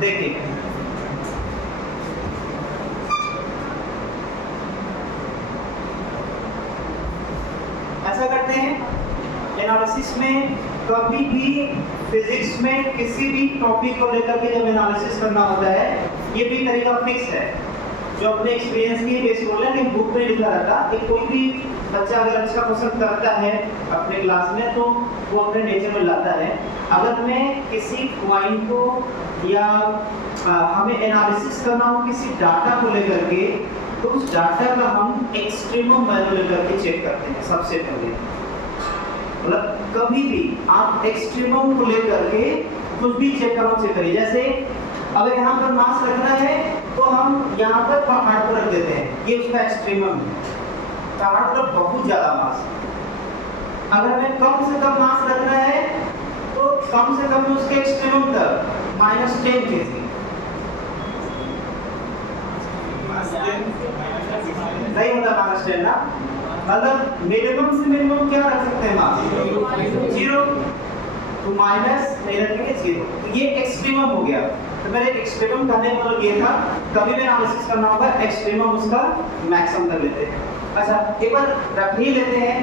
देखिए ऐसा करते हैं एनालिसिस में, कभी भी फिजिक्स में किसी भी टॉपिक को लेकर के जब एनालिसिस करना होता है, ये भी तरीका फिक्स है जो अपने एक्सपीरियंस की बेस बोल रहे हैं कि बुक में लिखा रहता कि कोई भी बच्चा अगर अच्छा क्वेश्चन करता है अपने क्लास में तो वो अपने नेचर में लाता है। अगर मैं किसी पॉइंट को या हमें एनालिसिस करना हो किसी डाटा को लेकर के, तो उस डाटा का हम एक्सट्रीमम वैल्यू लेकर के चेक करते हैं सबसे पहले। मतलब कभी भी आप एक्सट्रीमम को लेकर के कुछ भी चेक करना चेक करिए। जैसे अगर यहाँ पर मास रखना है तो हम यहाँ पर पहाड़ पर रख देते हैं, ये उसका एक्सट्रीमम है। पहाड़ पर बहुत ज्यादा मास, अगर हमें कम से कम मास रखना है तो कम से कम उसके एक्सट्रीमम तक -10 kg। नहीं होता -10 ना, मतलब मिनिमम से मिनिमम क्या रख सकते हैं मास? 0। तो माइनस नहीं रखेंगे 0, तो ये एक्सट्रीमम हो गया। तो मेरे एक्सट्रीमम कहने का मतलब ये था, कभी भी एनालिसिस करना होगा एक्सट्रीमम उसका मैक्सिमम कर लेते हैं। अच्छा एक बार रख ही लेते हैं,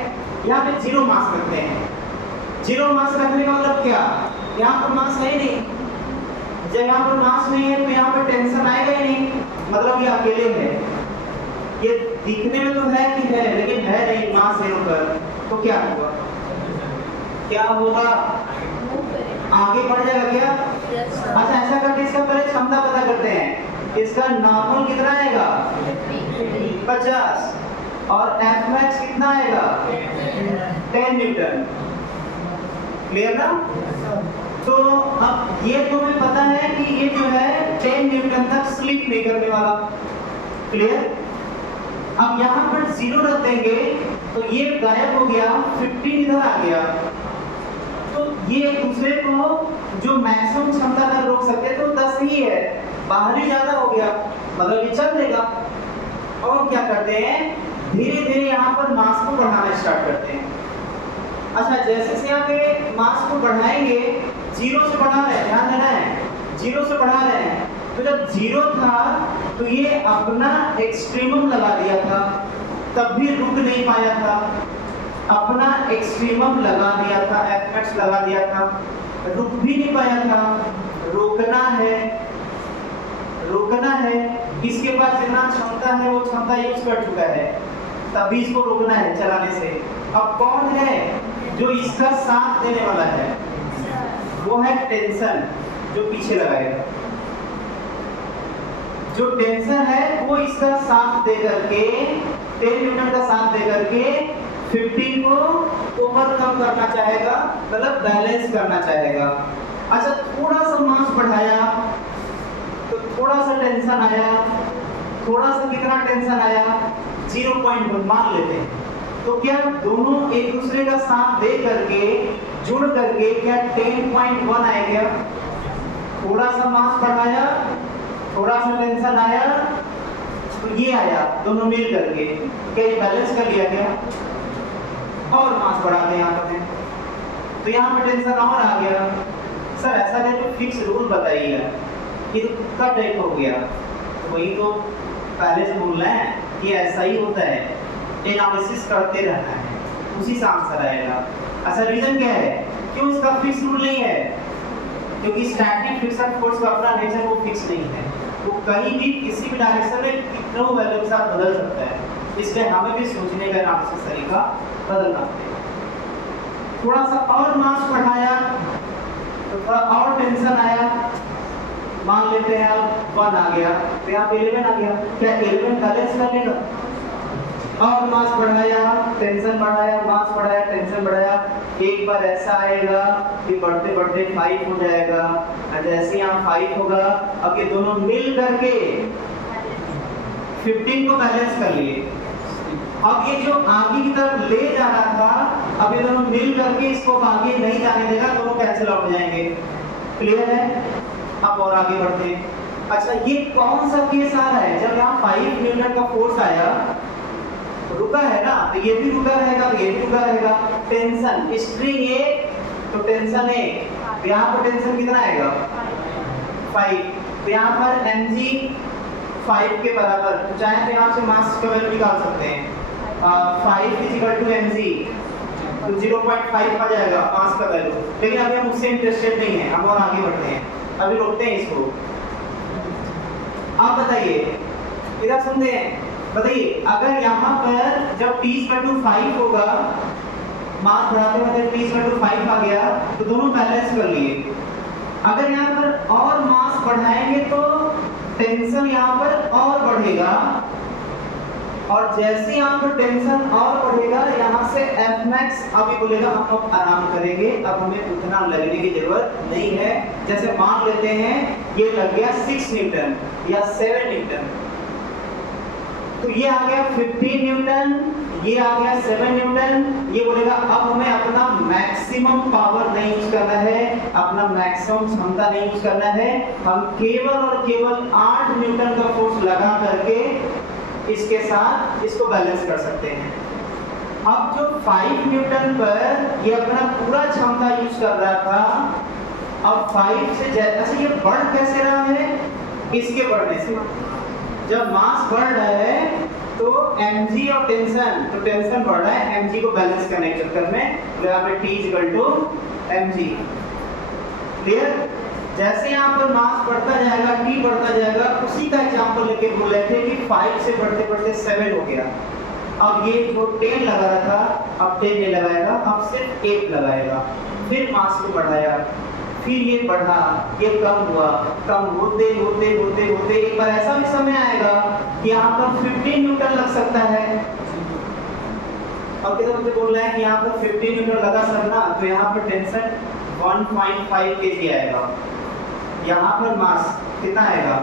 यहाँ पे 0 मास रखते हैं। 0 मास रखने का मतलब क्या? यहाँ पर मास है ही नहीं। जब यहाँ पर मास नहीं है तो यहाँ पर टेंशन आएगा ही नहीं, मतलब ये अकेले है। ये दिखने में तो है कि है, लेकिन है नहीं, मास है ऊपर, तो क्या होगा? क्या होगा? आगे बढ़ जाएगा क्या? अच्छा ऐसा करके इसका पहले क्षमता पता करते हैं। इसका नॉर्मल कितना आएगा? 50 और एफ मैक्स कितना आएगा? 10 न्यूटन। क्लियर ना? तो अब ये तो हमें पता है कि ये जो है 10 न्यूटन तक स्लिप नहीं करने वाला। क्लियर? अब यहाँ पर 0 रख देंगे तो ये गायब हो गया, 15 इधर आ गया। तो ये दूसरे को जो मैक्सिमम क्षमता तक रोक सकते तो 10 ही है, बाहर ही ज्यादा हो गया, मतलब ये चल देगा। और क्या करते हैं, धीरे धीरे यहाँ पर मास को बढ़ाना स्टार्ट करते हैं। अच्छा जैसे से यहाँ पे मास को बढ़ाएंगे, 0 से बढ़ा रहे हैं, ध्यान देना है, 0 से बढ़ा रहे हैं। तो जब 0 था तो ये अपना एक्सट्रीमम लगा दिया था, तब भी रुक नहीं पाया था। अपना एक्सट्रीमम लगा दिया था, एफ मैक्स लगा दिया था, रुक भी नहीं पाया था। रोकना है, रोकना है, इसके पास जितना क्षमता है वो क्षमता यूज कर चुका है, तभी इसको रोकना है चलाने से। अब कौन है जो इसका साथ देने वाला है? वो है टेंशन, जो पीछे लगाएगा। जो टेंशन है वो इसका साथ दे करके, 10 न्यूटन का साथ दे करके 15 को ओवरकम करना चाहेगा, मतलब बैलेंस करना चाहेगा। अच्छा थोड़ा सा मास बढ़ाया तो थोड़ा सा टेंशन आया, थोड़ा सा कितना टेंशन आया? 0.1 मान लेते हैं। तो क्या दोनों एक दूसरे का साथ दे करके जुड़ करके क्या 10.1 आएगा? थोड़ा सा मास बढ़ाया, थोड़ा सा टेंशन आया, तो ये आया, दोनों मिल करके क्या ये बैलेंस कर लिया गया? और मास बढ़ाते हैं यहाँ पर, तो यहाँ पर टेंशन और आ गया। सर ऐसा है तो फिक्स रूल बताइए, ये तो तुक्का टाइप हो गया। वही तो पहले से बोल रहे हैं कि ऐसा ही होता है, एनालिसिस करते रहना है, उसी से आंसर आएगा। अच्छा रीजन क्या है क्यों इसका फिक्स रूल नहीं है? क्योंकि स्टैटिक फ्रिक्शन फोर्स का अपना नेचर वो फिक्स नहीं है, वो कहीं भी किसी भी डायरेक्शन में कितनों वैल्यू के साथ बदल सकता है। इसलिए हमें भी सोचने का एनालिसिस तरीका बदलना पड़ेगा। थोड़ा सा और मास बढ़ाया तो थोड़ा और टेंशन आया, मान लेते हैं अब 1 आ गया, तो यहाँ पे 11 आ गया। क्या 11 बैलेंस कर लेगा? और मास बढ़ाया, टेंशन बढ़ाया, मास बढ़ाया, टेंशन बढ़ाया, एक बार ऐसा आएगा कि बढ़ते बढ़ते 5 हो जाएगा। और जैसे यहाँ 5 होगा, अब ये दोनों मिल करके 15 को बैलेंस कर लिए। अब ये जो आगे की तरफ ले जा रहा था, अब ये दोनों मिल करके इसको आगे नहीं जाने देगा, दोनों कैंसिल आउट हो जाएंगे। क्लियर है? अब और आगे बढ़ते हैं। अच्छा ये कौन सा केस आ रहा है? जब यहाँ 5 न्यूटन का फोर्स आया, रुका है ना, तो ये भी रुका रहेगा, तो ये भी रुका रहेगा। टेंशन स्ट्रिंग 1 तो टेंशन 1, यहाँ पर टेंशन कितना आएगा? 5, तो यहाँ पर mg 5 के बराबर, तो चाहे तो यहाँ से मास का वैल्यू निकाल सकते हैं। 5 इज इक्वल टू mg, तो 0.5 आ जाएगा मास का वैल्यू। लेकिन अभी हम उससे इंटरेस्टेड नहीं है, हम और आगे बढ़ते हैं, अभी रोकते हैं इसको। आप बताइए, इधर सुनते हैं, बताइए अगर यहाँ पर जब t इक्वल टू 5 होगा, मास बढ़ाते बढ़ाते t इक्वल टू 5 आ गया, तो दोनों बैलेंस कर लिए। अगर यहाँ पर और मास बढ़ाएंगे तो टेंशन यहाँ पर और बढ़ेगा, और जैसे यहाँ पर टेंशन और बढ़ेगा, यहाँ से Fmax अभी बोलेगा हम अब आराम करेंगे, अब हमें उतना लगने की जरूरत नहीं है। जैसे मान लेते हैं ये लग गया 6 न्यूटन या 7 न्यूटन, तो ये आ गया 15 न्यूटन, ये आ गया 7 न्यूटन। ये बोलेगा अब हमें अपना मैक्सिमम पावर नहीं यूज करना है, अपना मैक्सिमम क्षमता नहीं यूज करना है, हम केवल और केवल 8 न्यूटन का फोर्स लगा करके इसके साथ इसको बैलेंस कर सकते हैं। अब जो 5 न्यूटन पर ये अपना पूरा क्षमता यूज कर रहा था, अब 5 से अच्छा ये बढ़ कैसे रहा है, इसके बढ़ने से। जब मास बढ़ रहा है तो mg और टेंशन, तो टेंशन बढ़ रहा है mg को बैलेंस करने के चक्कर में, तो यहाँ पे t equal to mg। Clear? जैसे यहाँ पर मास बढ़ता जाएगा, t बढ़ता जाएगा, उसी का एग्जांपल लेके बोल रहे थे कि 5 से बढ़ते बढ़ते 7 हो गया। अब ये जो 10 लगा रहा था, अब 10 नहीं लगाएगा, अब सिर्फ 8 लगाएगा। फिर मास को बढ़ाया, फिर ये बढ़ा, ये कम हुआ, कम होते होते होते होते एक बार ऐसा भी समय आएगा कि यहाँ पर 15 न्यूटन लग सकता है। अब किधर मुझे बोल रहा है कि यहाँ पर 15 न्यूटन लगा सकना, तो यहाँ पर टेंशन 1.5 kg आएगा। यहाँ पर मास कितना आएगा,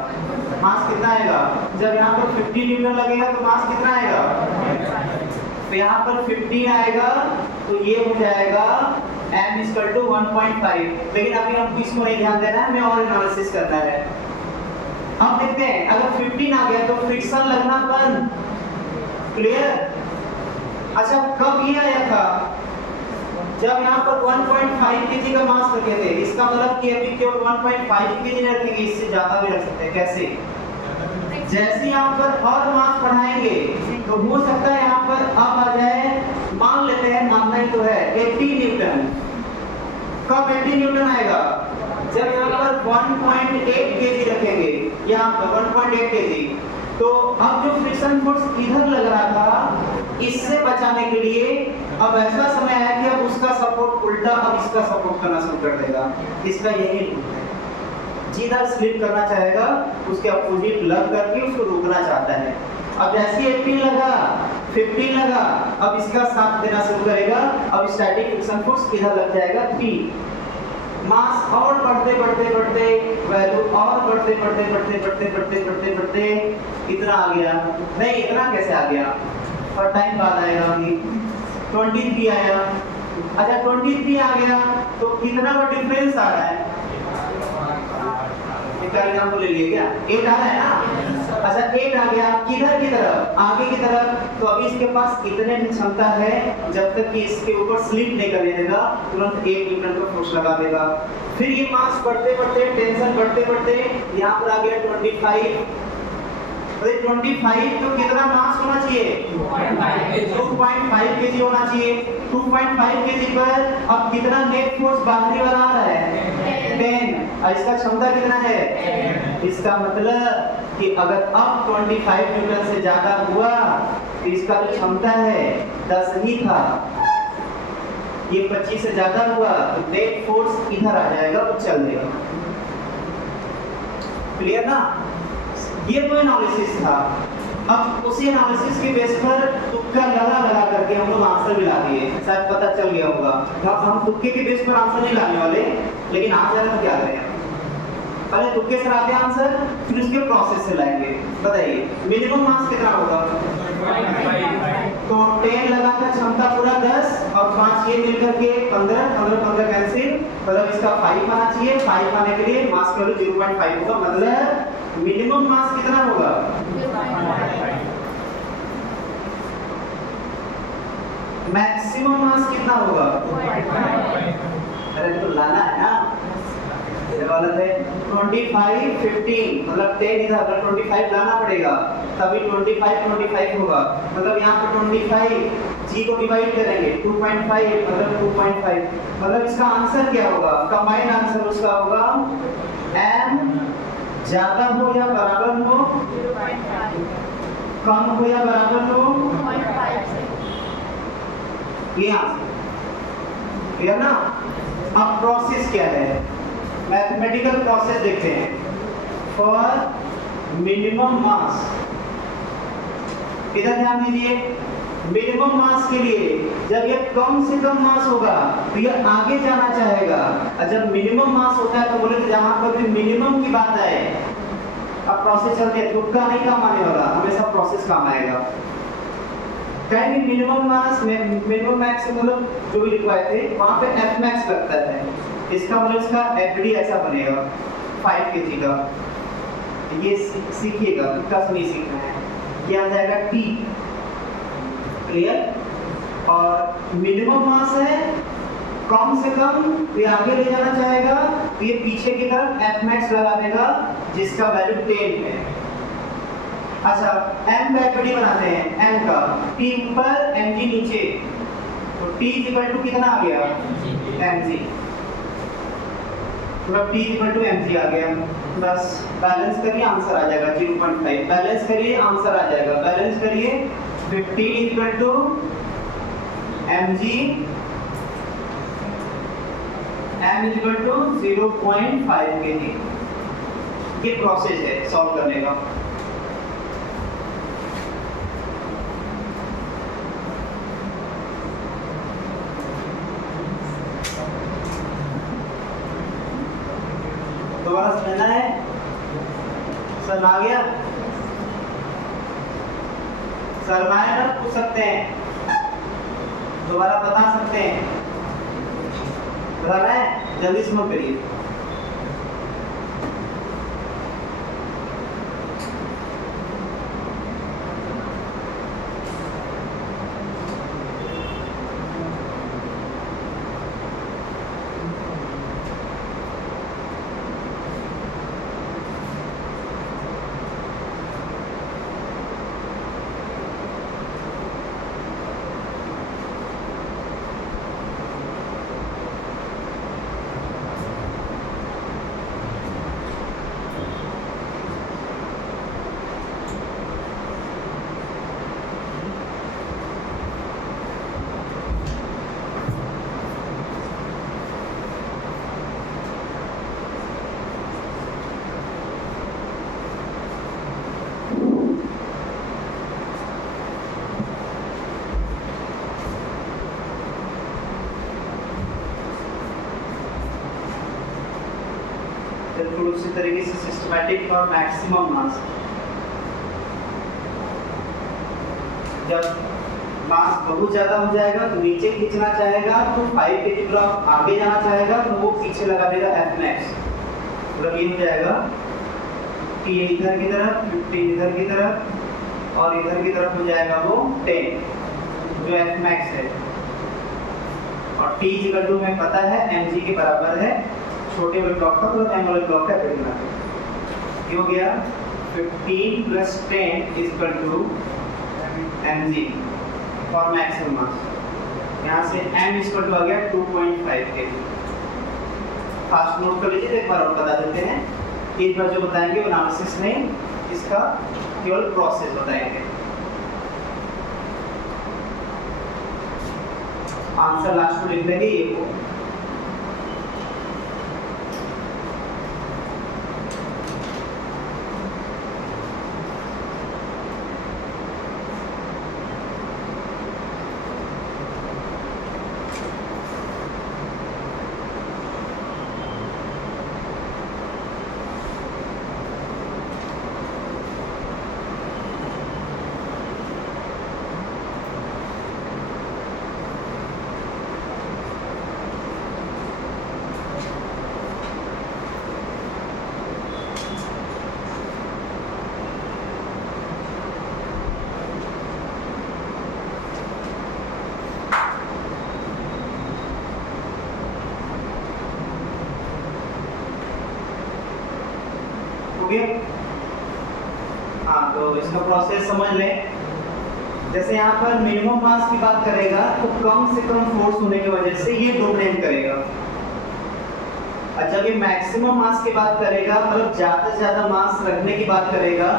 मास कितना आएगा, जब यहाँ पर 50 न्यूटन लगेगा तो मास कितना आएगा, तो यहाँ पर 50 आएगा, तो ये हो जाएगा m इक्वल टू 1.5। लेकिन अभी हमको इसको नहीं ध्यान देना है, हमें और एनालिसिस करना है। अब देखते हैं अगर 15 आ गया तो फ्रिक्शन लगना बंद। क्लियर? अच्छा कब ये आया था, जब यहाँ पर 1.5 kg का मास रखे थे, इसका मतलब कि अभी केवल 1.5 kg रखेंगे, इससे ज्यादा भी रख सकते हैं। कैसे? जैसे यहाँ पर और मास बढ़ाएंगे तो हो सकता है यहाँ पर अब आ जाए, मान लेते हैं, मानना ही तो है 80 न्यूटन। कब 80 न्यूटन आएगा, जब यहाँ पर 1.8 kg रखेंगे, यहाँ पर 1.8 kg। तो अब जो फ्रिक्शन फोर्स इधर लग रहा था, इससे बचाने के लिए अब ऐसा समय है कि अब उसका सपोर्ट उल्टा अब इसका सपोर्ट करना शुरू कर देगा। इसका यही रूल है, जिधर स्लिप करना चाहेगा उसके अपोजिट लग करके उसको रोकना चाहता है। अब जैसे 80 लगा, 15 लगा, अब इसका साथ देना शुरू करेगा, अब स्टैटिक फ्रिक्शन फोर्स इधर लग जाएगा 3। मास और बढ़ते बढ़ते बढ़ते वैल्यू और बढ़ते बढ़ते बढ़ते बढ़ते बढ़ते बढ़ते बढ़ते इतना आ गया, नहीं इतना कैसे आ गया, और टाइम बाद आएगा, अभी 23 आया। अच्छा 23 आ गया तो कितना का डिफरेंस आ रहा है, को ले लिए क्या, 8 आ रहा है ना। अच्छा 8 आ गया, किधर की तरफ, आगे की तरफ, तो अभी इसके पास इतने की क्षमता है, जब तक कि इसके ऊपर स्लिप नहीं करने देगा तुरंत 1 न्यूटन का फोर्स लगा देगा। फिर ये मास बढ़ते बढ़ते, टेंशन बढ़ते बढ़ते यहाँ पर आ गया 25। 25 तो कितना मास होना चाहिए, 2.5 kg होना चाहिए। 2.5 kg पर अब कितना नेट फोर्स बाहरी वाला आ रहा है, 10, और इसका क्षमता कितना है, इसका मतलब कि अगर अब 25 न्यूटन से ज्यादा हुआ तो इसका जो क्षमता है 10 ही था, ये 25 से ज्यादा हुआ तो नेट फोर्स इधर आ जाएगा, वो चल देगा। क्लियर ना? ये तो एनालिसिस था। अब उसी एनालिसिस के बेस पर तुक्का लगा करके हम लोग आंसर भी ला दिए, शायद पता चल गया होगा। अब हम तुक्के के बेस पर आंसर नहीं लाने वाले, लेकिन आज ज़्यादा तो क्या करें, पहले तुक्के से लाते हैं आंसर, फिर उसके प्रोसेस से लाएंगे। बताइए मिनिमम मास कितना होगा, तो 10 लगा था, क्षमता पूरा 10 और 5 ये मिलकर के 15, 15 कैंसिल, मतलब इसका 5 आना चाहिए। 5 आने के लिए मास का 0.5 होगा, मतलब मिनिमम मास कितना होगा, मैक्सिमम मास कितना होगा, अरे तो लाना है ना, गलत है। 25 15 मतलब 10 इधर, अगर 25 लाना पड़ेगा तभी 25 होगा। मतलब यहाँ पे 25 जी को डिवाइड करेंगे 2.5 मतलब 2.5। मतलब इसका आंसर क्या होगा? कंबाइंड आंसर उसका होगा m ज्यादा हो या बराबर हो, कम हो या बराबर हो, 2.5 से। ये आंसर क्लियर ना। अब प्रोसेस क्या है? मैथमेटिकल प्रोसेस देखते हैं। फॉर मिनिमम मास, इधर ध्यान दीजिए, मिनिमम मास के लिए जब ये कम से कम मास होगा तो ये आगे जाना चाहेगा, और जब मिनिमम मास होता है तो बोले जहां पर भी मिनिमम की बात आए, अब प्रोसेस चलते हैं, तुक्का नहीं काम आने वाला, हमेशा प्रोसेस काम आएगा। कहीं भी मिनिमम मास में मिनिमम मैक्स मतलब जो भी लिखवाए थे वहां पे एफ मैक्स लगता है, इसका मतलब इसका एफडी ऐसा बनेगा 5 kg का। ये सीखिएगा, तुक्का से नहीं सीखना है। ये आ जाएगा टी, क्लियर। और मिनिमम मास है कम से कम, ये आगे ले जाना चाहेगा तो ये पीछे की तरफ एफ मैक्स लगा देगा जिसका वैल्यू 10 है। अच्छा m का एफडी बनाते हैं, m का t ऊपर mg नीचे, तो t इक्वल टू कितना आ गया mg, मतलब t इक्वल टू mg आ गया। बस बैलेंस करिए आंसर आ जाएगा 0.5। बैलेंस करिए आंसर आ जाएगा, बैलेंस करिए 15 equal to mg, m equal to 0.5 kg। ये प्रोसेस है सॉल्व करने का। दोबारा समझना है, सर आ गया? सर आए ना, पूछ सकते हैं, दोबारा बता सकते हैं, बताना है, जल्दी से मत करिए। बिल्कुल उसी तरीके से सिस्टमैटिक और मैक्सिमम मास। जब मास बहुत ज्यादा हो जाएगा तो नीचे खींचना चाहेगा तो 5 kg पर आगे जाना चाहेगा तो वो पीछे लगा देगा एफ मैक्स। मतलब ये हो जाएगा कि ये इधर की तरफ 15 इधर की तरफ और इधर की तरफ हो जाएगा वो 10 जो एफ मैक्स है। और टी इक्वल टू हमें पता है mg के बराबर है छोटे वाले ब्लॉक का प्लस m वाले ब्लॉक का एवरेज बना के। ये हो गया 15 plus 10 equal to mg for maximum mass. यहाँ से m इक्वल टू आ गया 2.5 kg। फास्ट नोट कर लीजिए, एक बार और बता देते हैं। एक बार जो बताएंगे वो एनालिसिस नहीं, इसका केवल प्रोसेस बताएंगे। आंसर लास्ट में लिख देंगे ये को। गया। हाँ, तो इसका प्रोसेस समझ लें। जैसे यहाँ पर मिनिमम मास की बात करेगा तो कम से कम फोर्स होने की वजह से ये डोमिनेट करेगा, और जब ये मैक्सिमम मास की बात करेगा, मतलब ज्यादा से ज्यादा मास रखने की बात करेगा,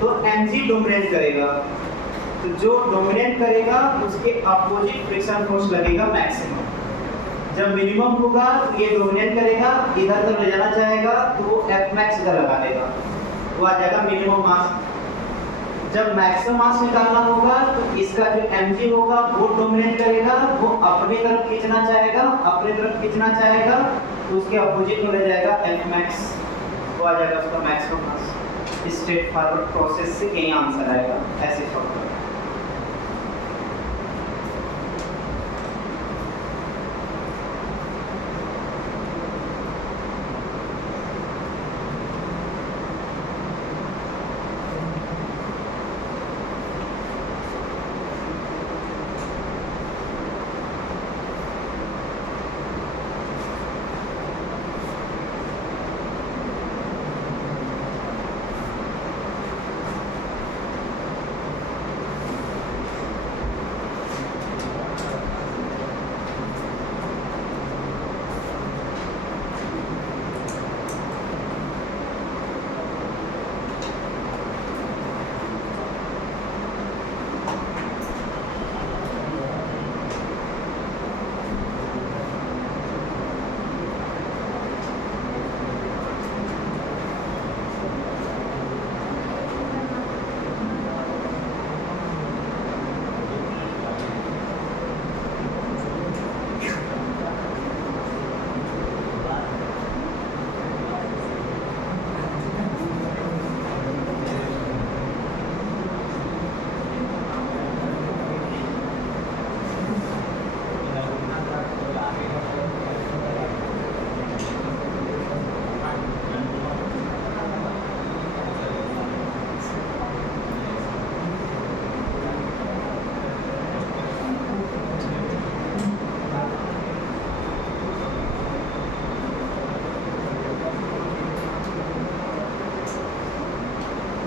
तो mg डोमिनेट करेगा। तो जो डोमिनेट करेगा उसके अपोजिट फ्रिक्शन फोर्स लगेगा मैक्सिमम। जब मिनिमम होगा तो ये डोमिनेट करेगा, इधर तक ले जाना चाहेगा तो F max इधर लगा देगा, वो आ जाएगा मिनिमम मास। जब मैक्सिमम मास निकालना होगा तो इसका जो mg होगा वो डोमिनेट करेगा, वो अपनी तरफ खींचना चाहेगा, तो उसके अपोजिट में ले जाएगा F max, वो आ जाएगा उसका मैक्सिमम मास। स्ट्रेट फॉरवर्ड प्रोसेस से यही आंसर आएगा, ऐसे सॉल्व करें।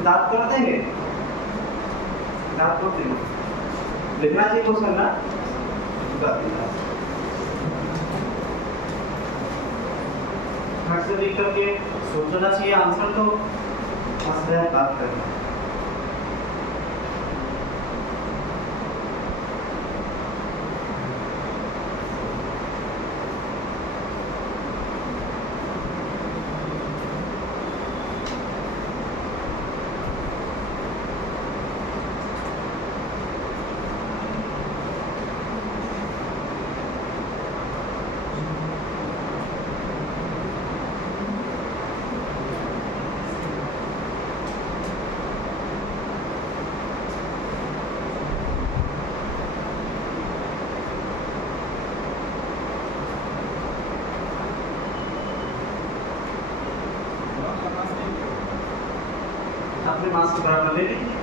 दांत कर देंगे, दांत कर देंगे, लिखना चाहिए तो करना हट से देख करके सोचना चाहिए आंसर, तो मसला बात करना। अपने मास के बराबर ले लीजिए।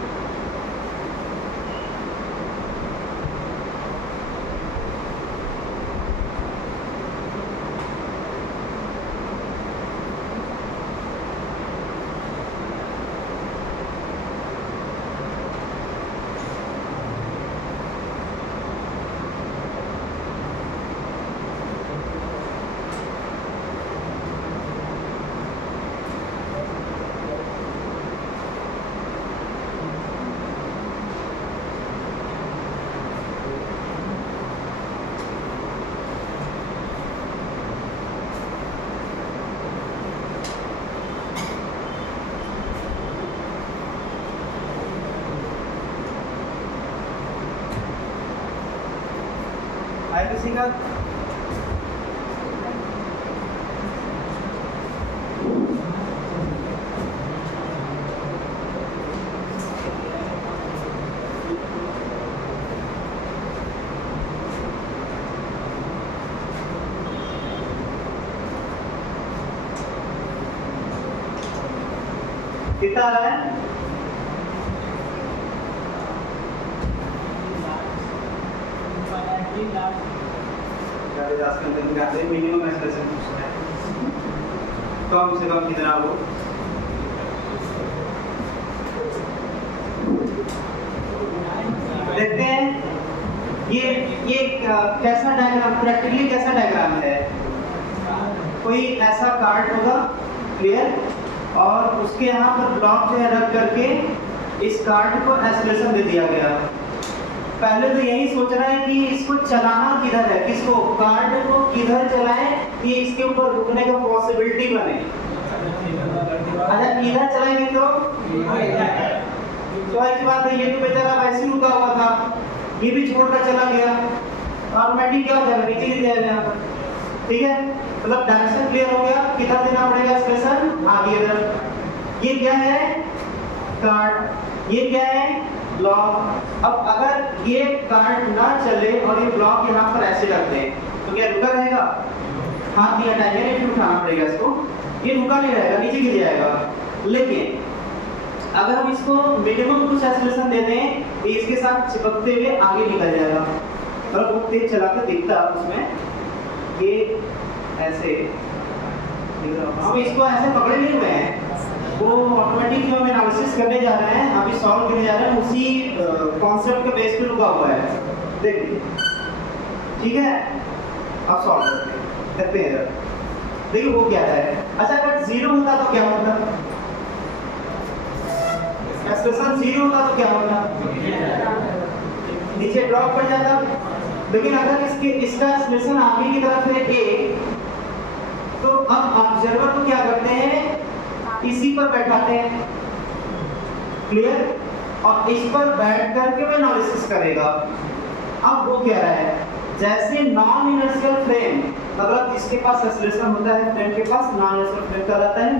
आए किसी का कितना आ रहा है? मिनिमम एक्सप्रेशन पूछ रहा है, कम से कम कितना हो कैसा डायग्राम, प्रैक्टिकली कैसा डायग्राम है, कोई ऐसा कार्ड होगा, क्लियर, और उसके यहाँ पर ब्लॉक जो है रख करके इस कार्ड को एक्सेलरेशन दे दिया गया। पहले तो यही सोच रहा है कि इसको चलाना किधर है, किसको, कार्ड को किधर चलाएं कि इसके ऊपर रुकने का पॉसिबिलिटी बने। अच्छा इधर चलाएंगे तो एक बात है, ये तो बेचारा वैसे ही रुका हुआ था, ये भी छोड़कर चला गया, ऑटोमेटिक क्या हो जाएगा, नीचे गिर जाएगा यहाँ पर, ठीक है। मतलब डायरेक्शन क्लियर हो गया, किधर देना पड़ेगा एक्सप्रेशन, आगे इधर। ये क्या है, कार्ड, ये क्या है, ब्लॉक। अब अगर ये कार्ड ना चले और ये ब्लॉक यहाँ पर ऐसे रख दें तो क्या रुका रहेगा, हाथ नहीं हटाएंगे, नहीं उठाना पड़ेगा इसको, ये रुका नहीं रहेगा, नीचे गिर जाएगा। लेकिन अगर हम इसको मिनिमम कुछ एक्सेलरेशन दे दें तो इसके साथ चिपकते हुए आगे निकल जाएगा। और वो तेज चलाकर दिखता है उसमें, ये ऐसे, हम इसको ऐसे पकड़े नहीं हुए हैं, वो ऑटोमेटिक जो हम एनालिसिस करने जा रहे हैं, अभी सॉल्व करने जा रहे हैं, उसी कॉन्सेप्ट के बेस पे रुका हुआ है। देखिए ठीक है, अब सॉल्व करते हैं। देखिए वो क्या है, अच्छा अगर जीरो होता तो क्या होता, एक्सप्रेशन जीरो होता तो क्या होता, नीचे ड्रॉप कर जाता। लेकिन अगर इसका एक्सप्रेशन आगे की तरफ है ए, तो अब ऑब्जर्वर को क्या करते हैं, इसी पर बैठाते हैं, क्लियर, और इस पर बैठ करके वो एनालिसिस करेगा। अब वो कह रहा है जैसे नॉन इनर्शियल फ्रेम, मतलब जिसके पास एक्सेलरेशन होता है फ्रेम के पास, नॉन इनर्शियल फ्रेम का रहता है,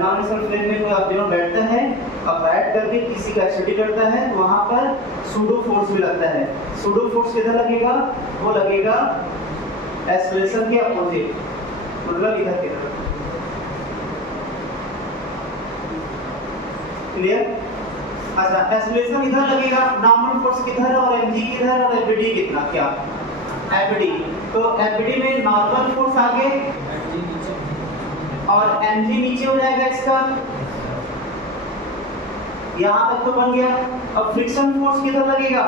नॉन इनर्शियल फ्रेम में कोई ऑब्जेक्ट बैठता है और बैठ करके किसी का एक्टिविटी करता है तो वहां पर सूडो फोर्स भी लगता है। सूडो फोर्स किधर लगेगा, वो लगेगा एक्सेलरेशन के अपोजिट, मतलब इधर की तरफ, क्लियर। अच्छा एक्सेलरेशन इधर लगेगा, नॉर्मल फोर्स किधर और mg किधर और fd कितना, क्या fd, तो fd में नॉर्मल फोर्स आगे और mg नीचे हो जाएगा इसका, यहां तक तो बन गया। अब फ्रिक्शन फोर्स किधर लगेगा,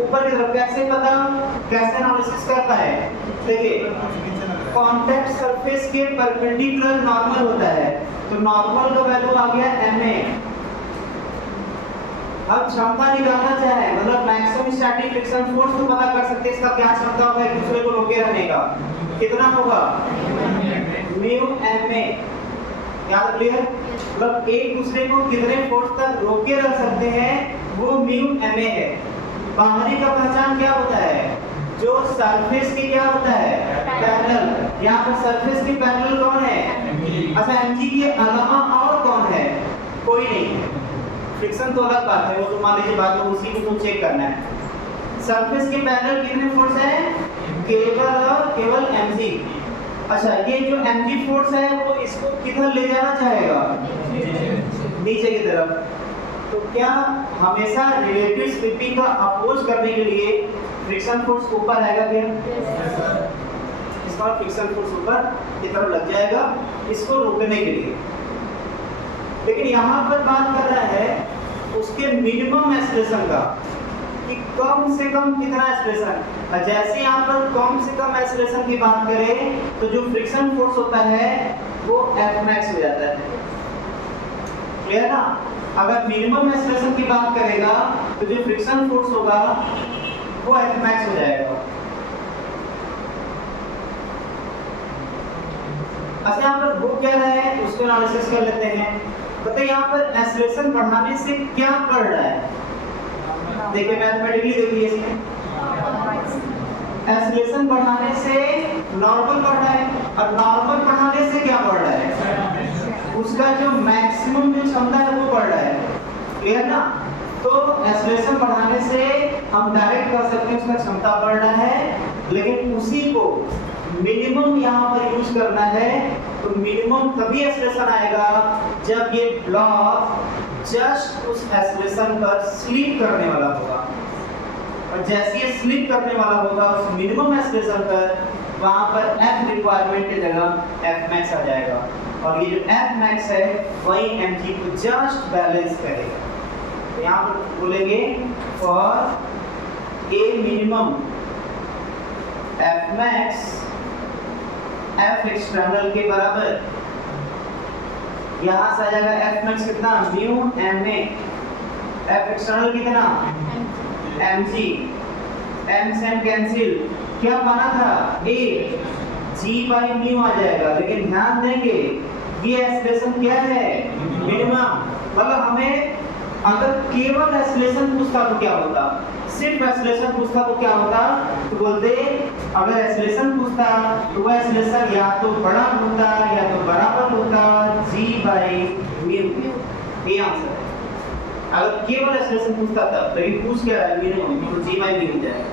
ऊपर की तरफ। कैसे पता, कैसे एनालिसिस करता है, देखिए कांटेक्ट सरफेस के परपेंडिकुलर नॉर्मल होता है, तो नॉर्मल का वैल्यू आ गया ma। अब क्षमता निकालना चाहे, मतलब मैक्सिमम स्टैटिक फ्रिक्शन फोर्स तो पता कर सकते हैं, इसका क्या क्षमता होगा एक दूसरे को रोके रहने का, कितना होगा म्यू ma, याद क्लियर, मतलब एक दूसरे को कितने फोर्स तक रोके रह सकते हैं वो म्यू ma है। बाहरी का पहचान क्या होता है, जो सरफेस के क्या होता है, पैरेलल, यहाँ पर सरफेस के पैरेलल कौन है, अच्छा mg के अलावा और कौन है, कोई नहीं है। फ्रिक्शन तो अलग बात है, वो तो मान लीजिए बाद में उसी को तो चेक करना है। सरफेस के पैरेलल कितने फोर्स है, केवल और केवल mg। अच्छा ये जो mg फोर्स है वो इसको किधर ले जाना चाहेगा, नीचे की तरफ। तो क्या हमेशा रिलेटिव स्लिपिंग का अपोज करने के लिए फ्रिक्शन फोर्स ऊपर आएगा क्या, इसका फ्रिक्शन फोर्स ऊपर की तरफ लग जाएगा इसको रोकने के लिए। लेकिन यहाँ पर बात कर रहा है उसके मिनिमम एक्सेलरेशन का, कि कम से कम कितना एक्सेलरेशन। जैसे यहाँ पर कम से कम एक्सेलरेशन की बात करें तो जो फ्रिक्शन फोर्स होता है वो Fmax हो जाता है, क्लियर ना। अगर मिनिमम एक्सेलरेशन की बात करेगा तो जो फ्रिक्शन फोर्स होगा वो Fmax हो जाएगा। अच्छा यहाँ पर वो क्या है उसको एनालिसिस कर लेते हैं। बताइए यहाँ पर एक्सेलरेशन बढ़ाने से क्या बढ़ रहा है, देखिए मैथमेटिकली देखिए इसमें एक्सेलरेशन बढ़ाने से नॉर्मल बढ़ रहा है, और नॉर्मल बढ़ाने से क्या बढ़ रहा है, उसका जो मैक्सिमम जो क्षमता है वो बढ़ रहा है, क्लियर ना। तो एक्सेलरेशन बढ़ाने से हम डायरेक्ट कह सकते हैं उसका क्षमता बढ़ रहा है, लेकिन उसी को मिनिमम यहाँ पर यूज करना है। तो मिनिमम तभी एक्सेलरेशन आएगा जब ये ब्लॉक जस्ट उस एक्सेलरेशन पर स्लिप करने वाला होगा, और जैसे ये स्लिप करने वाला होगा उस मिनिमम एक्सेलरेशन पर, वहां पर F रिक्वायरमेंट की जगह Fmax आ जाएगा, और ये जो Fmax है वही mg को जस्ट बैलेंस करेगा। तो यहाँ पर बोलेंगे for a minimum F max F external के बराबर, यहां से आ जाएगा एफ मैक्स कितना mu m a, F external कितना एम जी, एम से एम कैंसिल, क्या पाना था ए जी बाई म्यू आ जाएगा। लेकिन ध्यान देंगे ये एक्सप्रेशन क्या है मिनिमम, मतलब हमें अगर केवल एक्सलेशन पूछता तो क्या होता, सिर्फ एक्सलेशन पूछता तो क्या होता, तो बोलते अगर एक्सलेशन पूछता तो वह एक्सलेशन या तो बड़ा होता या तो बराबर होता g बाई म्यू, ये आंसर है। अगर केवल एक्सलेशन पूछता था, लेकिन पूछ क्या रहा है मिनिमम, तो g बाई म्यू हो जाएगा।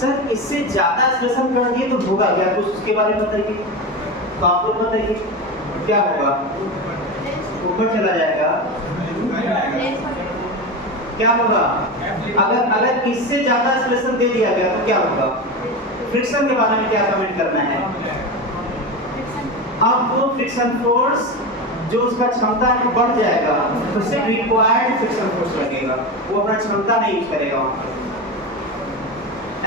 सर इससे ज्यादा एक्सलेशन कर दिए तो होगा क्या, कुछ उसके बारे में बताइए, तो आप लोग बताइए क्या होगा, ऊपर चला जाएगा, क्या होगा, अगर इससे ज्यादा एक्सप्रेशन दे दिया गया तो क्या होगा, फ्रिक्शन के बारे में क्या कमेंट करना है। अब वो फ्रिक्शन फोर्स जो उसका क्षमता है वो बढ़ जाएगा, तो सिर्फ रिक्वायर्ड फ्रिक्शन फोर्स लगेगा, वो अपना क्षमता नहीं यूज करेगा वहां पर,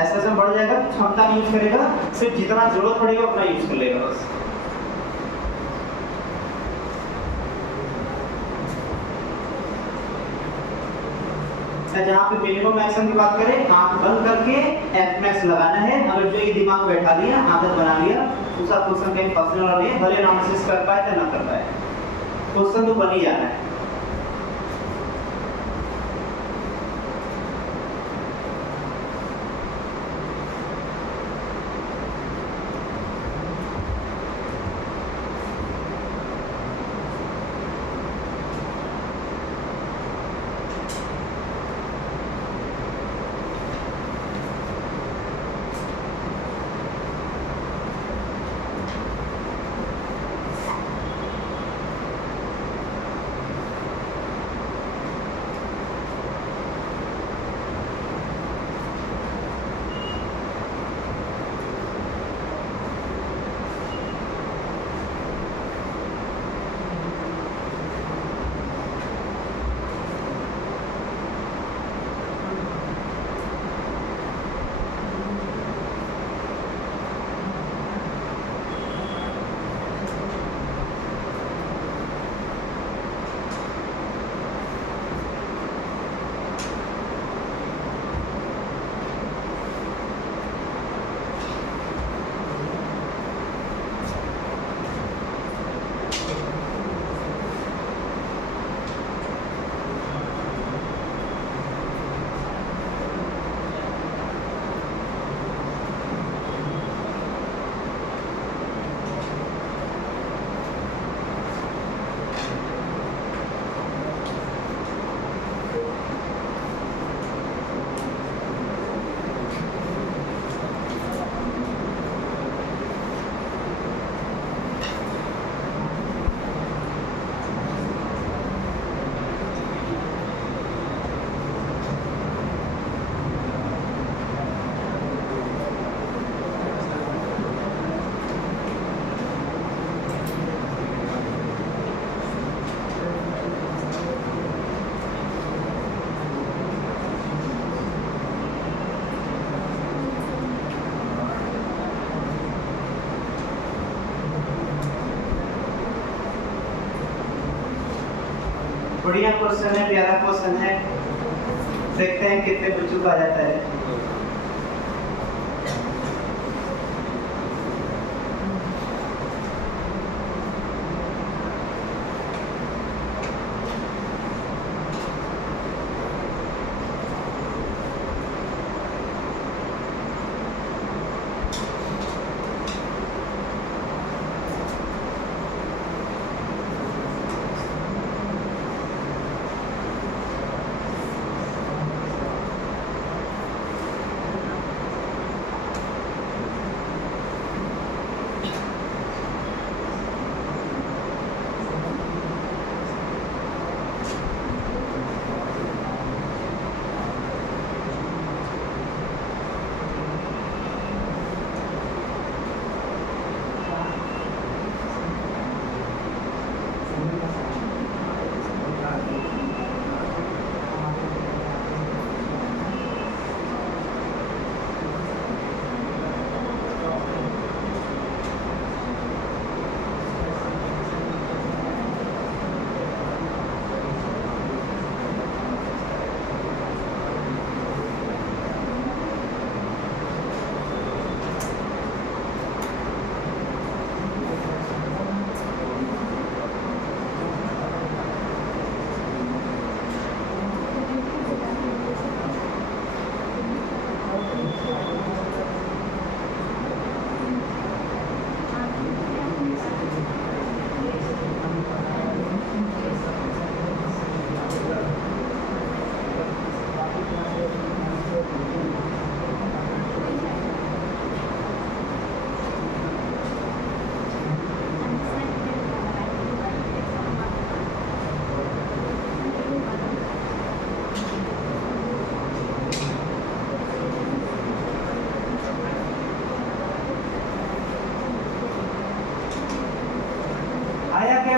ऐसा सब बढ़ जाएगा तो क्षमता नहीं यूज करेगा, सिर्फ जितना जरूरत पड़ेगा उतना यूज कर लेगा बस। जहाँ पे मिनिमम एक्शन की बात करें, आंख बंद करके एफ मैक्स लगाना है। अगर जो ये दिमाग में बैठा लिया, आदत बना लिया, दूसरा क्वेश्चन कहीं फंसने वाला नहीं है, भले एनालिसिस कर पाए या ना कर पाए, क्वेश्चन तो बन ही जाना है। बढ़िया क्वेश्चन है, प्यारा क्वेश्चन है, देखते हैं कितने बच्चों को आ जाता है।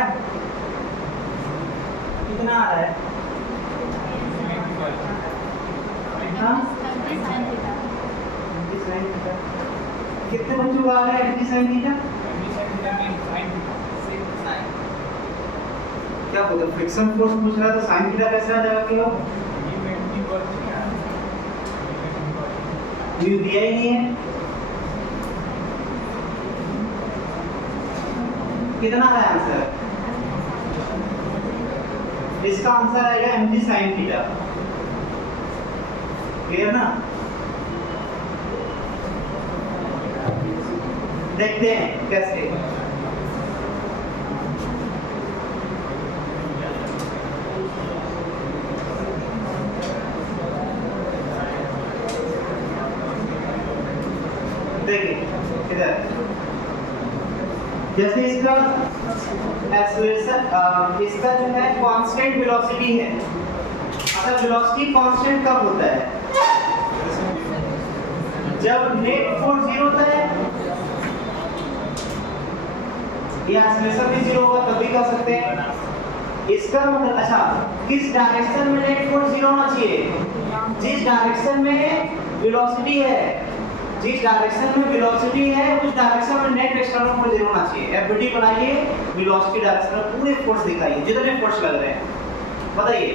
क्या? कितना आ रहा है? हाँ? कितने बच्चों का आ रहा है एंटी साइन थीटा? क्या बोलते फ्रिक्शन फोर्स पूछ रहा है तो साइन थीटा कैसे आ जाएगा क्या? ये दिया ही नहीं है। कितना है आंसर? इसका आंसर आएगा mg sin थीटा। क्लियर ना? देखते हैं कैसे। देखिए इधर जैसे इसका एक्सेलरेशन इसका जो है कांस्टेंट वेलोसिटी है। अगर वेलोसिटी कांस्टेंट कब होता है? जब नेट फोर्स 0 होता है या एक्सेलरेशन भी 0 होगा तब भी कर सकते हैं। इसका मतलब अच्छा किस डायरेक्शन में नेट फोर्स 0 होना चाहिए? जिस डायरेक्शन में वेलोसिटी है, जिस डायरेक्शन में वेलोसिटी है उस डायरेक्शन में नेट एक्सटर्नल फोर्स 0 होना चाहिए। एफबीटी बनाइए, वेलोसिटी डायरेक्शन में पूरे फोर्स दिखाइए जितने फोर्स लग रहे हैं। बताइए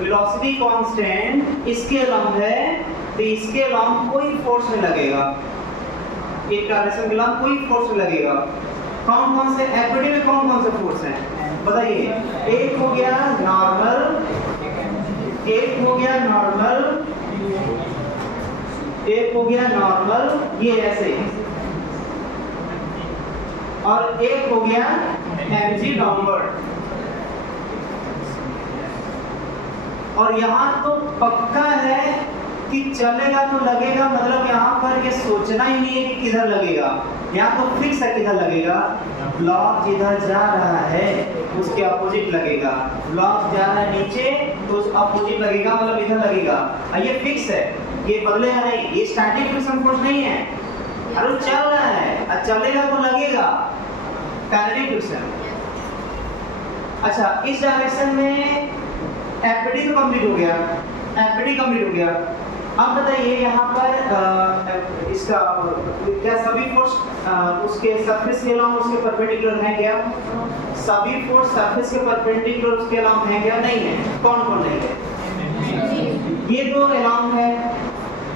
वेलोसिटी कांस्टेंट इसके अलावा है तो इसके अलावा कोई फोर्स नहीं लगेगा। एक डायरेक्शन के अलावा कोई फोर्स नहीं लगेगा। कौन कौन से एफबीटी में कौन कौन से फोर्स हैं बताइए? एक हो गया नॉर्मल, एक हो गया नॉर्मल, एक हो गया नॉर्मल ये ऐसे, और एक हो गया mg डाउनवर्ड। और यहाँ तो पक्का है कि चलेगा तो लगेगा, मतलब यहाँ पर ये सोचना ही नहीं है कि किधर लगेगा। यहाँ तो फिक्स है किधर लगेगा। ब्लॉक जिधर जा रहा है उसके अपोजिट लगेगा। ब्लॉक जा रहा है नीचे तो उस अपोजिट लगेगा, मतलब इधर लगेगा। ये फिक्स है, ये बदलेगा नहीं। ये स्टैटिक फ्रिक्शन फोर्स नहीं है। अरे चल रहा है और चलेगा तो लगेगा, काइनेटिक फ्रिक्शन। अच्छा इस डायरेक्शन में एफबीटी तो कंप्लीट हो गया, एफबीटी कंप्लीट हो गया। अब बताइए यहाँ पर इसका क्या सभी फोर्स उसके सरफेस के अलावा उसके परपेंडिकुलर है क्या? सभी फोर्स सरफेस के परपेंडिकुलर उसके अलावा है क्या? नहीं है। कौन कौन नहीं है? ये दो अलाउंड है,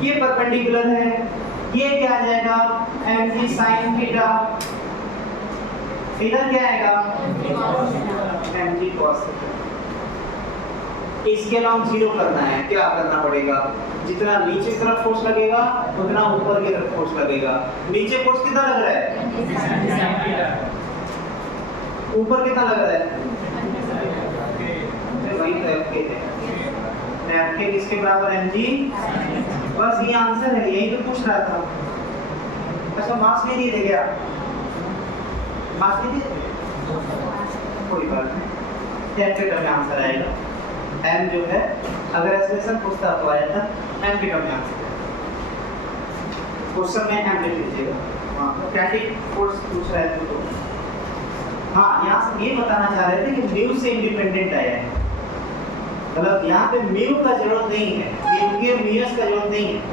ये परपेंडिकुलर है, ये क्या आ जाएगा? mg sin theta. इधर क्या आएगा? mg cos theta. इसके अलावा 0 करना है, क्या करना पड़ेगा? जितना नीचे की तरफ फोर्स लगेगा उतना ऊपर की तरफ फोर्स लगेगा। नीचे फोर्स कितना लग रहा है? ऊपर कितना लग रहा है? वही तो F है। F के किसके बराबर? mg। बस ये आंसर है, यही तो पूछ रहा था। अच्छा मार्क्स नहीं दिए क्या? मार्क्स नहीं दिए? कोई बात नहीं, 10 के टर्म में आंसर आएगा। m जो है अगर एक्सप्रेशन पूछता तो आया था m के टर्म में आंसर। क्वेश्चन में m लिख लीजिएगा। हां स्टैटिक फोर्स पूछ रहा है तो हाँ यहाँ से ये बताना चाह रहे थे कि म्यू से इंडिपेंडेंट आया है। मतलब यहाँ पे म्यू का जरूरत नहीं है, म्यू के म्यूस का जरूरत नहीं है।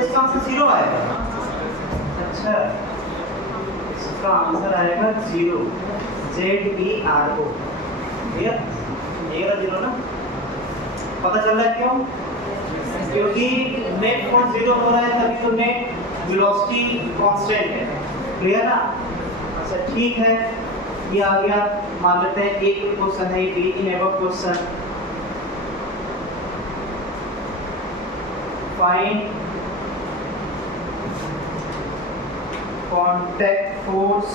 इसका आंसर 0 आएगा। अच्छा इसका आंसर आएगा 0, ZERO। क्लियर? ये 0 ना? पता चल रहा है क्यों? क्योंकि नेट फोर्स 0 हो रहा है तभी तो नेट वेलोसिटी कांस्टेंट है। क्लियर ना? अच्छा ठीक है, ये आ गया, मान लेते हैं एक क्वेश्चन है be in above question, find contact force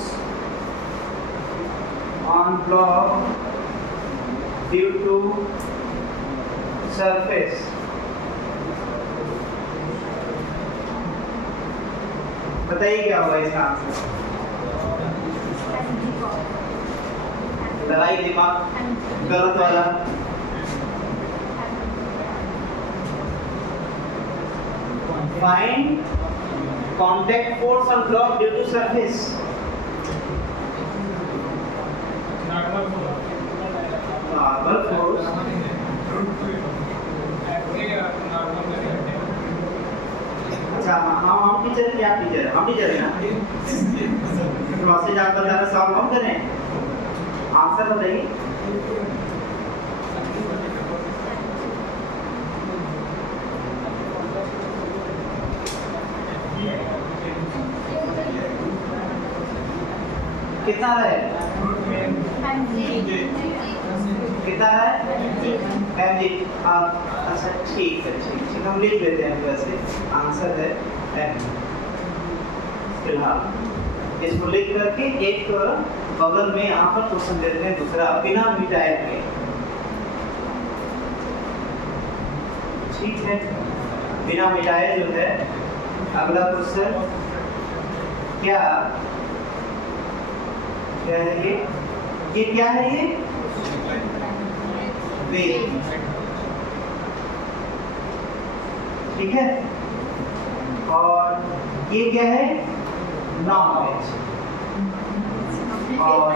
on block due to surface। बताइए क्या होगा इसका आंसर? लगाइए दिमाग, गलत वाला। Find contact force on block due to surface। normal force अच्छा, हम टीचर हैं, आप टीचर हैं, हम टीचर हैं ना, क्लासेज आप बता रहे, सॉल्व हम करें, आंसर बताइए। कितना है? कितना है? mg। अच्छा ठीक है, ठीक हम लिख लेते हैं, वैसे आंसर है m। फिलहाल इसको लिख करके एक बगल में यहाँ पर क्वेश्चन देते हैं दूसरा बिना मिटाए के, ठीक है, बिना मिटाए जो है। अगला क्वेश्चन क्या क्या है? ये क्या है? ये वेग, ठीक है, और ये क्या है? नॉलेज, और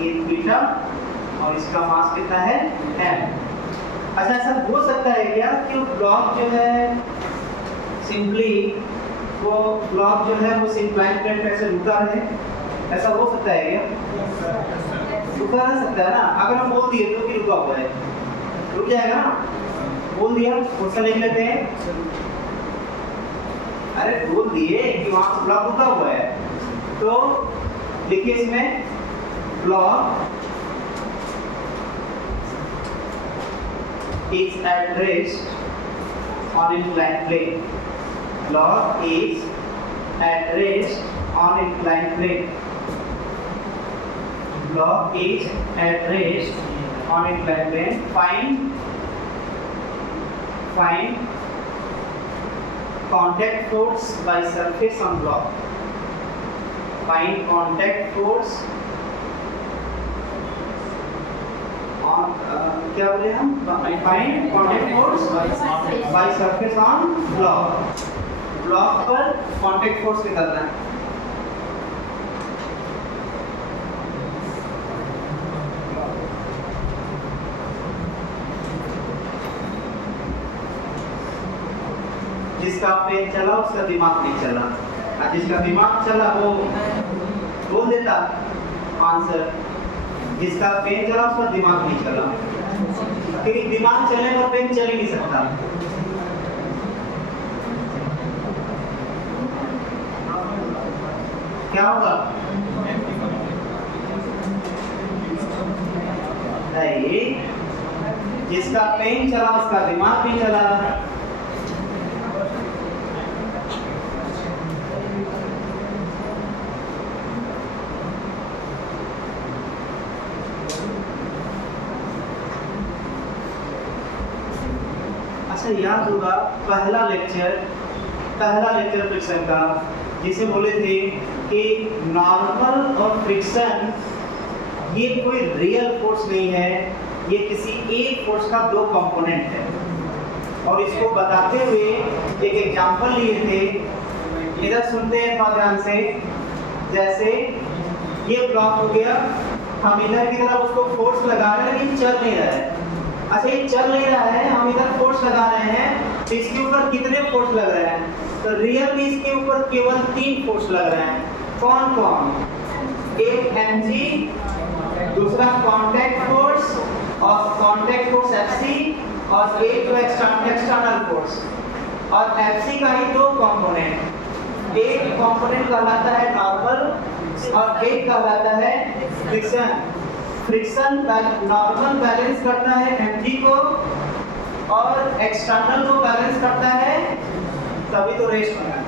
ये बीटा, और इसका मास कितना है? m। अच्छा, ऐसा हो सकता है क्या कि ब्लॉक जो है सिंपली वो ब्लॉक जो है वो इंक्लाइन प्लेन पे ऐसे रुका रहे, ऐसा हो सकता है क्या? रुका रह सकता है ना, अगर हम बोल दिए तो कि रुका हुआ है, रुक जाएगा ना, बोल दिया, क्वेश्चन लिख लेते हैं। अरे बोल दिए कि वहां पर ब्लॉक रुका हुआ है, तो देखिए इसमें block is at rest on inclined plane। Block is at rest on inclined plane। Block is at rest on inclined plane। Find contact force by surface on block। Find contact force on क्या बोले हम? Find contact force by surface on block। Block पर contact force निकालना है। जिसका pen चला उसका दिमाग नहीं चला, और जिसका दिमाग चला वो बोल देता आंसर, जिसका पेन चला उसका दिमाग नहीं चला, क्योंकि दिमाग चले और पेन चल ही नहीं सकता। क्या होगा? नहीं, जिसका पेन चला उसका दिमाग भी चला। अच्छा, याद होगा पहला लेक्चर फ्रिक्शन का, जिसे बोले थे कि नॉर्मल और फ्रिक्शन ये कोई रियल फोर्स नहीं है, ये किसी एक फोर्स का दो कंपोनेंट है। और इसको बताते हुए एक एग्जांपल लिए थे, इधर सुनते हैं थोड़ा ध्यान से। जैसे ये ब्लॉक हो गया, हम इधर की तरफ उसको फोर्स लगा रहे हैं लेकिन चल नहीं रहा है। अच्छा, ये चल नहीं रहा है, हम इधर फोर्स लगा रहे हैं, तो इसके ऊपर कितने फोर्स लग रहे हैं? तो रियल में इसके ऊपर केवल 3 फोर्स लग रहे हैं। कौन कौन? एक mg, दूसरा कांटेक्ट फोर्स और कांटेक्ट फोर्स Fc, और एक तो एक्सटर्नल फोर्स। और Fc का ही 2 कंपोनेंट, एक कंपोनेंट कहलाता है नॉर्मल और एक कहलाता है फ्रिक्शन। फ्रिक्शन नॉर्मल बैलेंस करता है mg को और एक्सटर्नल को बैलेंस करता है, तभी तो रेस्ट बना।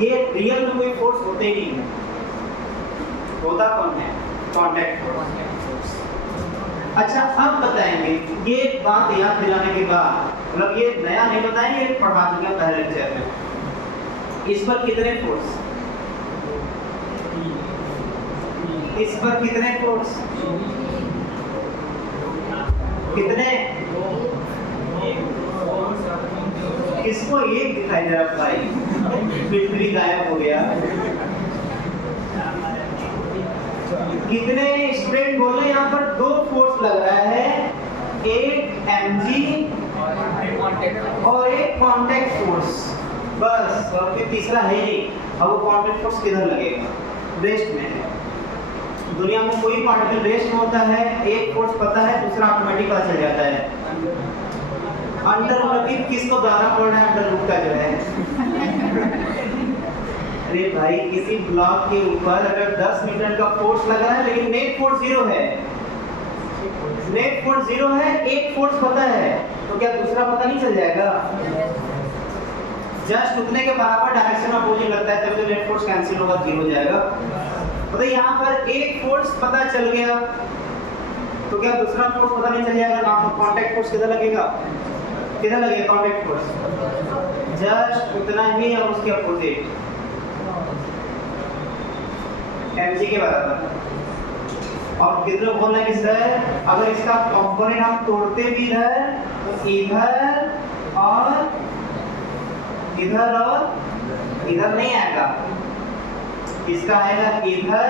ये रियल में कोई फोर्स होते ही नहीं है, होता कौन है? Contact force. अच्छा अब बताएंगे, ये बात याद दिलाने के बाद, मतलब ये नया नहीं बताएंगे, पढ़ा चुके हैं पहले लेक्चर में। इस पर कितने फोर्स? इस पर कितने फोर्स? कितने? इसको एक दिखाई दे रहा भाई, बिल्कुल गायब हो गया। कितने स्टूडेंट बोले यहाँ पर? दो फोर्स लग रहा है, एक mg और एक कांटेक्ट फोर्स, बस। और फिर तीसरा है नहीं। अब वो कांटेक्ट फोर्स किधर लगेगा? रेस्ट में है। दुनिया में कोई पार्टिकल रेस्ट में होता है, एक फोर्स पता है, दूसरा ऑटोमेटिक पता चल जाता है। अंडर रूट किसको दाना पड़ रहा है? अंडर रूट का जो है। अरे भाई किसी ब्लॉक के ऊपर अगर 10 न्यूटन का फोर्स लग रहा है लेकिन नेट फोर्स 0 है, नेट फोर्स 0 है, एक फोर्स पता है, तो क्या दूसरा पता नहीं चल जाएगा? जस्ट उतने के बराबर डायरेक्शन अपोजिट लगता है, तब तो नेट फोर्स कैंसिल होगा, 0 हो जाएगा। तो यहाँ पर एक फोर्स पता चल गया, तो क्या दूसरा फोर्स पता नहीं चल जाएगा? ना। तो कांटेक्ट फोर्स किधर लगेगा? किधर लगेगा कांटेक्ट फोर्स? जस्ट उतना ही और उसके अपोजिट mg के बराबर। और कितना बोलना है कि सर अगर इसका कंपोनेंट हम तोड़ते भी इधर, तो इधर और इधर नहीं आएगा, इसका आएगा इधर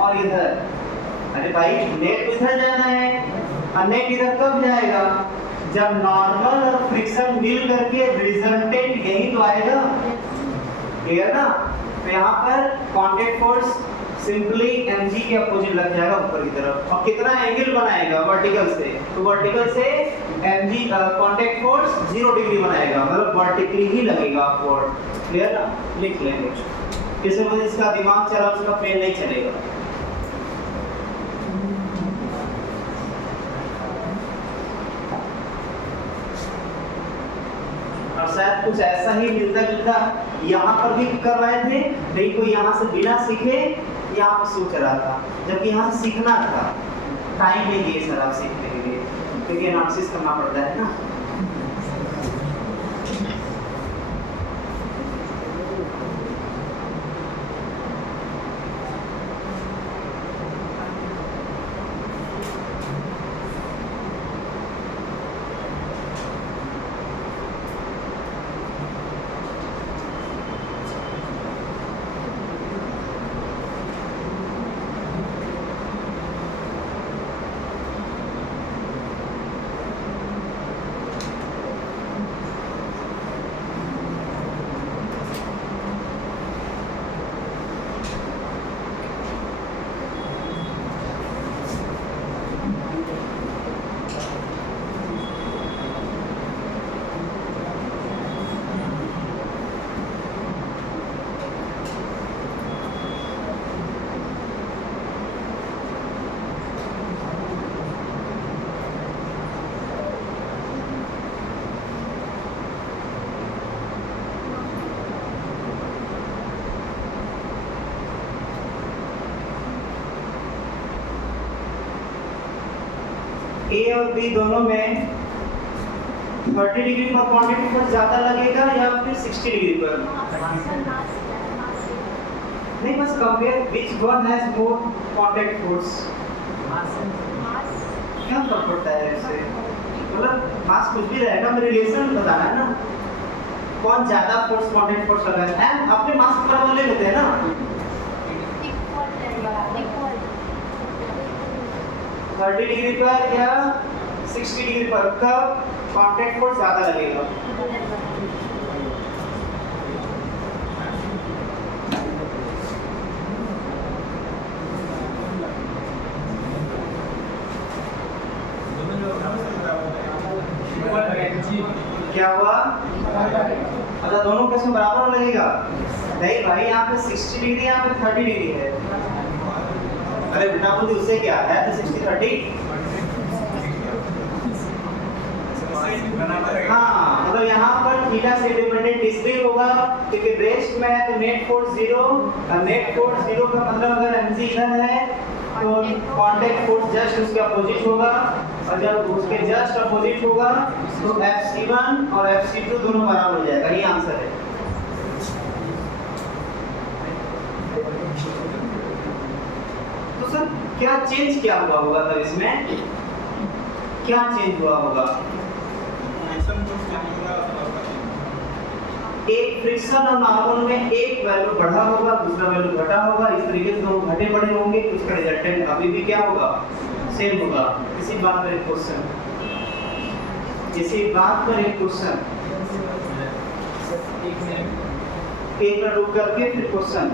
और इधर। अरे भाई नेट इधर जाना है, और नेट इधर कब जाएगा? जब नॉर्मल और फ्रिक्शन मिल करके रिजल्टेंट यही तो आएगा, क्लियर ना? तो यहाँ पर कांटेक्ट फोर्स सिंपली mg के अपोजिट लग जाएगा ऊपर की तरफ। और कितना एंगल बनाएगा? वर्टिकल से, तो वर्टिकल से mg कांटेक्ट फोर्स 0 डिग्री बनाएगा, मतलब वर्टिकली ही लगेगा अपवर्ड, क्लियर ना? लिख लेंगे। किसी को इसका दिमाग चला, उसका पेन नहीं चलेगा। और शायद कुछ ऐसा ही मिलता जुलता यहाँ पर भी कर रहे थे, लेकिन कोई यहाँ से बिना सीखे यहाँ पे सोच रहा था, जबकि यहाँ से सीखना था। टाइम नहीं दिए सर आप सीखने के लिए, क्योंकि एनालिसिस करना पड़ता है ना। ए और बी दोनों में 30 डिग्री पर कांटेक्ट फोर्स ज्यादा लगेगा या फिर 60 डिग्री पर? नहीं, बस compare which one has more contact force. क्या फर्क पड़ता है इससे? मतलब मास कुछ भी रहेगा, मेरे रिलेशन बताना है ना, कौन ज्यादा फोर्स कांटेक्ट फोर्स लगा है। अपने मास के बराबर ले लेते हैं ना, 30 डिग्री पर या 60 डिग्री पर, कब कांटेक्ट फोर्स ज्यादा लगेगा? क्या हुआ? अच्छा दोनों केस में बराबर लगेगा? नहीं भाई, यहाँ पे 60 डिग्री, यहाँ पे 30 डिग्री है। अरे उल्टा बोल दी, उससे क्या है? तो 60 30। हाँ, मतलब यहाँ पर थीटा से डिपेंडेंट इसलिए होगा क्योंकि रेस्ट में है तो नेट फोर्स 0, और नेट फोर्स 0 का मतलब अगर mg इधर है तो कांटेक्ट फोर्स जस्ट उसके अपोजिट होगा, और जब उसके जस्ट अपोजिट होगा तो Fc1 और Fc2 दोनों बराबर हो जाएगा। ये आंसर है। तो सर क्या चेंज क्या हुआ होगा? तब इसमें क्या चेंज हुआ होगा? एक फ्रिक्शन और नॉर्मल में एक वैल्यू बढ़ा होगा, दूसरा वैल्यू घटा होगा, इस तरीके से दोनों घटे बढ़े होंगे, तो उसका रिजल्टेंट अभी भी क्या होगा? सेम होगा। इसी बात पर एक क्वेश्चन, इसी बात पर एक क्वेश्चन, एक मिनट रुक करके फिर क्वेश्चन।